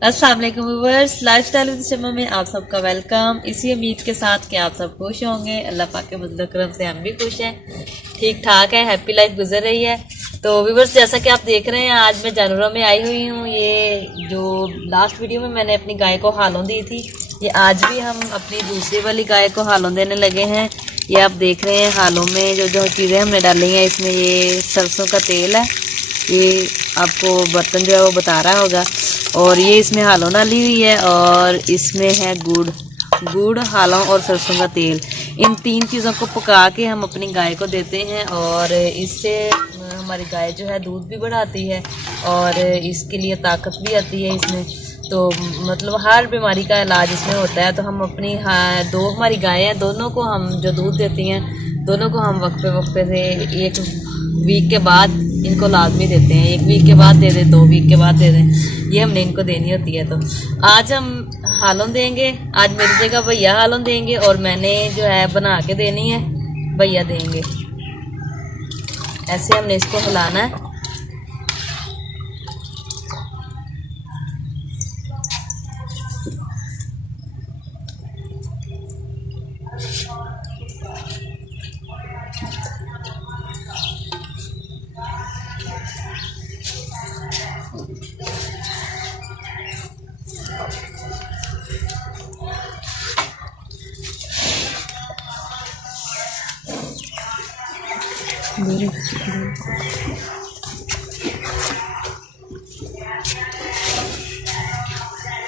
अस्सलाम वालेकुम viewers, lifestyle with शम्मा में आप सबका वेलकम। इसी उम्मीद के साथ कि आप सब खुश होंगे। अल्लाह पाक के फजल करम से हम भी खुश हैं, ठीक ठाक है, हैप्पी लाइफ गुजर रही है। तो व्यूअर्स, जैसा कि आप देख रहे हैं, आज मैं जानवरों में आई हुई हूँ। ये जो लास्ट वीडियो में मैंने अपनी गाय को हालों दी थी, ये आज भी हम अपनी दूसरी वाली गाय को हालों देने लगे हैं। ये आप देख रहे हैं हालों में जो जो चीज़ें हमने डाली हैं, इसमें ये सरसों का तेल है, ये आपको बर्तन जो है वो बता रहा होगा। और ये इसमें हालों डाली हुई है और इसमें है गुड़, हालों और सरसों का तेल। इन तीन चीज़ों को पका के हम अपनी गाय को देते हैं और इससे हमारी गाय जो है दूध भी बढ़ाती है और इसके लिए ताकत भी आती है इसमें। तो मतलब हर बीमारी का इलाज इसमें होता है। तो हम अपनी दो हमारी गायें हैं, दोनों को हम जो दूध देती हैं, दोनों को हम वक्फे से एक वीक के बाद इनको लाजमी देते हैं। एक वीक के बाद दे दें, 2 वीक के बाद दे दें, ये हमने इनको देनी होती है। तो आज हम हालों देंगे, आज मेरी जगह भैया हालों देंगे और मैंने जो है बना के देनी है, भैया देंगे। ऐसे हमने इसको हिलाना है।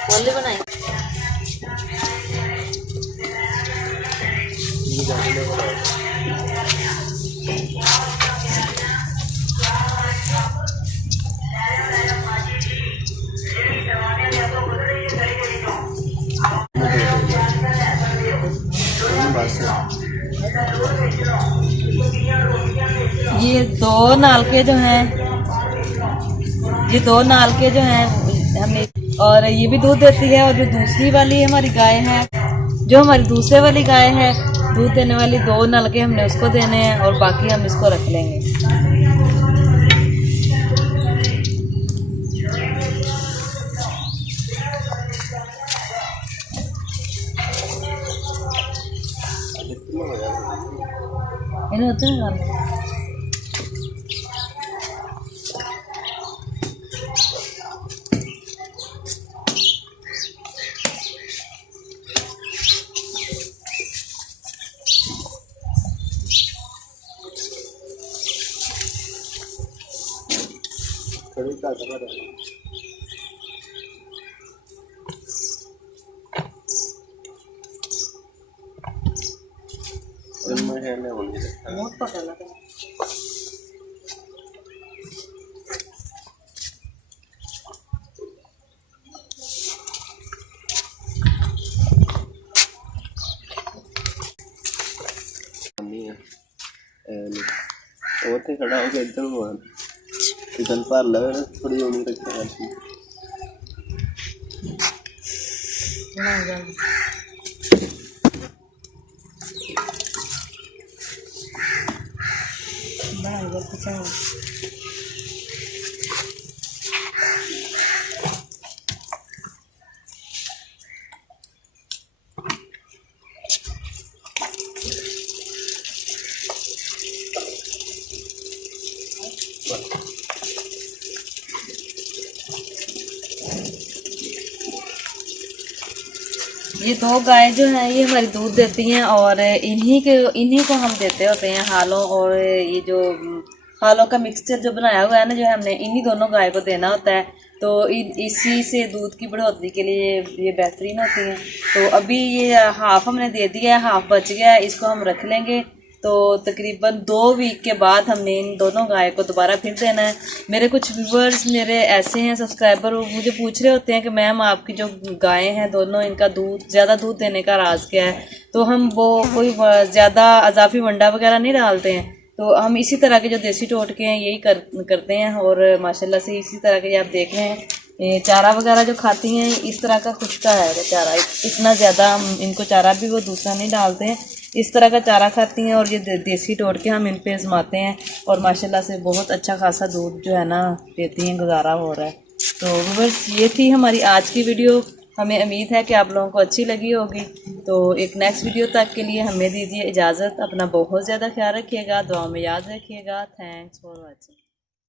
बोले बनाए ये दो नालके जो हैं, ये दो नालके जो हैं हमने, और ये भी दूध देती है। और जो दूसरी वाली हमारी गाय है, जो हमारी दूसरे वाली गाय है, दूध देने वाली, 2 नलके हमने उसको देने हैं और बाकी हम इसको रख लेंगे। इन्हें होते हैं बहुत पता लगा। ਉੱਥੇ ਖੜਾ ਹੋ ਕੇ ਇੱਧਰ ਨੂੰ ਆ ਇਧਰ ਭਰ ਲੈ ਥੋੜੀ ਉਮੀ ਰੱਖਿਆ ਸੀ ये 2 गाय जो हैं ये हमारी दूध देती हैं और इन्हीं को हम देते होते हैं हालों। और ये जो हालों का मिक्सचर जो बनाया हुआ है ना, जो है हमने इन्हीं दोनों गाय को देना होता है। तो इसी से दूध की बढ़ोतरी के लिए ये बेहतरीन होती हैं। तो अभी ये हाफ हमने दे दिया है, हाफ बच गया है, इसको हम रख लेंगे। तो तकरीबन 2 वीक के बाद हमने इन दोनों गाय को दोबारा फिर देना है। मेरे कुछ व्यूवर्स मेरे ऐसे हैं सब्सक्राइबर, वो मुझे पूछ रहे होते हैं कि मैम आपकी जो गायें हैं दोनों, इनका दूध ज़्यादा दूध देने का राज क्या है। तो हम वो कोई ज़्यादा अजाफी वंडा वगैरह नहीं डालते हैं। तो हम इसी तरह के जो देसी टोटके हैं यही करते हैं। और माशाल्लाह से इसी तरह के आप देख रहे हैं, ये चारा वगैरह जो खाती हैं इस तरह का खुशका है चारा। इतना ज़्यादा हम इनको चारा भी वो दूसरा नहीं डालते हैं, इस तरह का चारा खाती हैं। और ये देसी टोटके हम इन पे आजमाते हैं और माशाल्लाह से बहुत अच्छा खासा दूध जो है ना देती हैं, गुजारा हो रहा है। तो व्यूअर्स ये थी हमारी आज की वीडियो। हमें उम्मीद है कि आप लोगों को अच्छी लगी होगी। तो एक नेक्स्ट वीडियो तक के लिए हमें दीजिए इजाज़त। अपना बहुत ज़्यादा ख्याल रखिएगा, दुआ में याद रखिएगा। Thanks for watching.